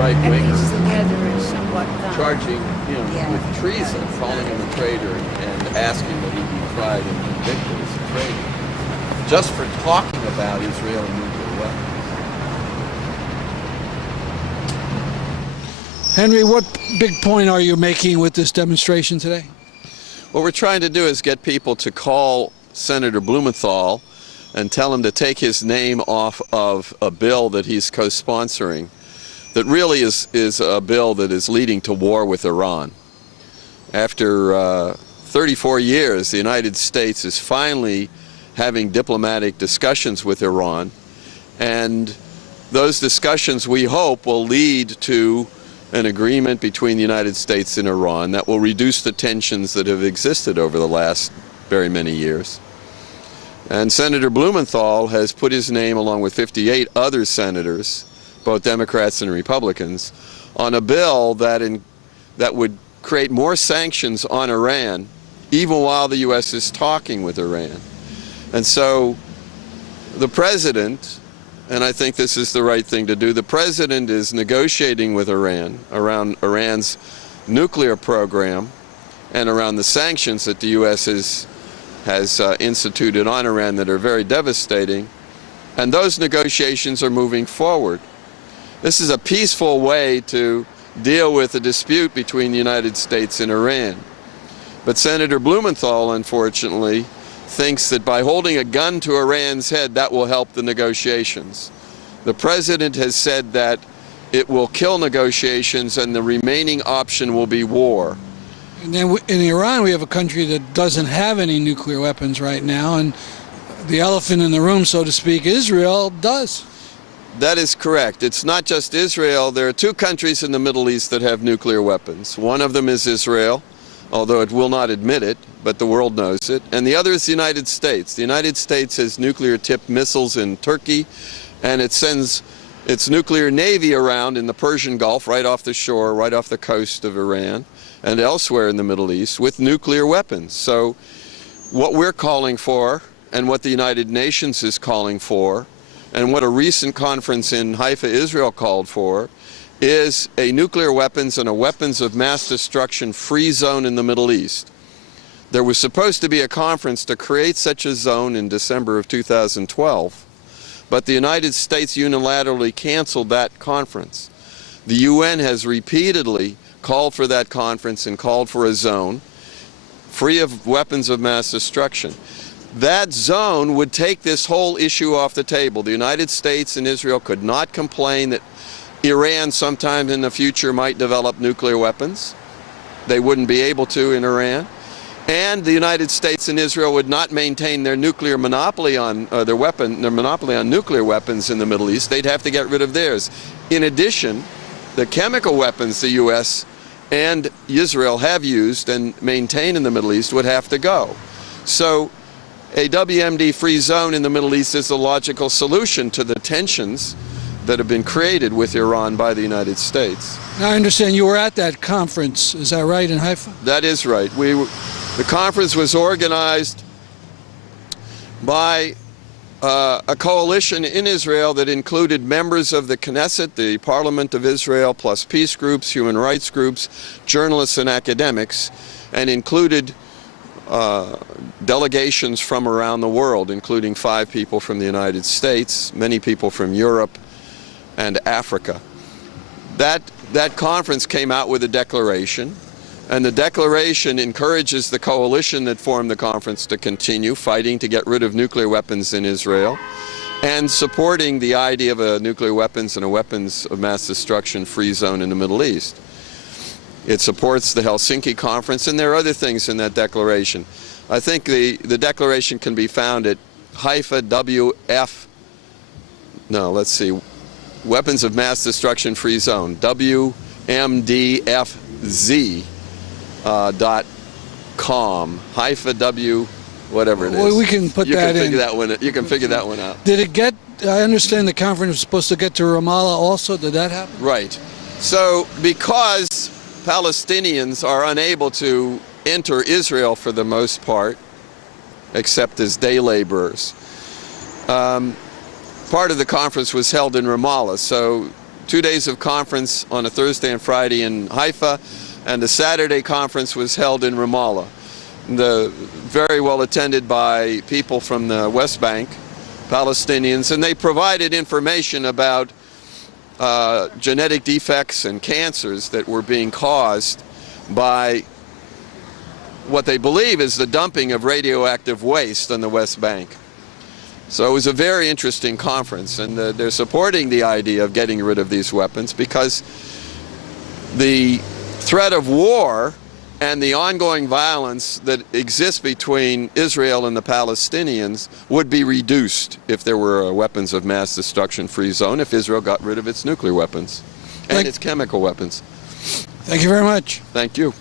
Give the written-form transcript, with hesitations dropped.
right-wingers together is somewhat done. charging him with treason, calling him a traitor, and asking that he be tried and convicted as a traitor, just for talking about Israel and nuclear weapons. Henry, what big point are you making with this demonstration today? What we're trying to do is get people to call Senator Blumenthal and tell him to take his name off of a bill that he's co-sponsoring that really is a bill that is leading to war with Iran. After 34 years, the United States is finally having diplomatic discussions with Iran, and those discussions, we hope, will lead to an agreement between the United States and Iran that will reduce the tensions that have existed over the last very many years. And Senator Blumenthal has put his name, along with 58 other senators, both Democrats and Republicans, on a bill that would create more sanctions on Iran, even while the U.S. is talking with Iran. And so the president, and I think this is the right thing to do, the president is negotiating with Iran around Iran's nuclear program and around the sanctions that the U.S. has instituted on Iran that are very devastating, and those negotiations are moving forward. This is a peaceful way to deal with a dispute between the United States and Iran. But Senator Blumenthal, unfortunately, thinks that by holding a gun to Iran's head, that will help the negotiations. The president has said that it will kill negotiations and the remaining option will be war. And then in Iran, we have a country that doesn't have any nuclear weapons right now, and the elephant in the room, so to speak, Israel, does. That is correct. It's not just Israel. There are two countries in the Middle East that have nuclear weapons. One of them is Israel, although it will not admit it, but the world knows it. And the other is the United States. The United States has nuclear-tipped missiles in Turkey, and it sends its nuclear navy around in the Persian Gulf, right off the shore, right off the coast of Iran, and elsewhere in the Middle East, with nuclear weapons. So what we're calling for, and what the United Nations is calling for, and what a recent conference in Haifa, Israel called for, is a nuclear weapons and a weapons of mass destruction free zone in the Middle East. There was supposed to be a conference to create such a zone in December of 2012, but the United States unilaterally canceled that conference. The UN has repeatedly called for that conference and called for a zone free of weapons of mass destruction. That zone would take this whole issue off the table. The United States and Israel could not complain that Iran sometime in the future might develop nuclear weapons. They wouldn't be able to in Iran. And the United States and Israel would not maintain their nuclear monopoly on their monopoly on nuclear weapons in the Middle East. They'd have to get rid of theirs. In addition, the chemical weapons the U.S. and Israel have used and maintain in the Middle East would have to go. So a WMD-free zone in the Middle East is a logical solution to the tensions that have been created with Iran by the United States. Now, I understand you were at that conference. Is that right, in Haifa? That is right. The conference was organized by a coalition in Israel that included members of the Knesset, the Parliament of Israel, plus peace groups, human rights groups, journalists, and academics, and included delegations from around the world, including 5 people from the United States, many people from Europe and Africa. That conference came out with a declaration, and the declaration encourages the coalition that formed the conference to continue fighting to get rid of nuclear weapons in Israel and supporting the idea of a nuclear weapons and a weapons of mass destruction free zone in the Middle East. It supports the Helsinki Conference, and there are other things in that declaration. I think the declaration can be found at Haifa Weapons of Mass Destruction Free Zone, WMDFZ.com, Haifa whatever it is. Well, we can put that in. You can figure that one out. Did it get, I understand the conference was supposed to get to Ramallah also. Did that happen? Right. So because Palestinians are unable to enter Israel for the most part, except as day laborers, part of the conference was held in Ramallah. So 2 days of conference on a Thursday and Friday in Haifa, and the Saturday conference was held in Ramallah. Very well attended by people from the West Bank, Palestinians, and they provided information about genetic defects and cancers that were being caused by what they believe is the dumping of radioactive waste on the West Bank. So it was a very interesting conference, and they're supporting the idea of getting rid of these weapons because the threat of war and the ongoing violence that exists between Israel and the Palestinians would be reduced if there were a weapons of mass destruction free zone, if Israel got rid of its nuclear weapons and its chemical weapons. Thank you very much. Thank you.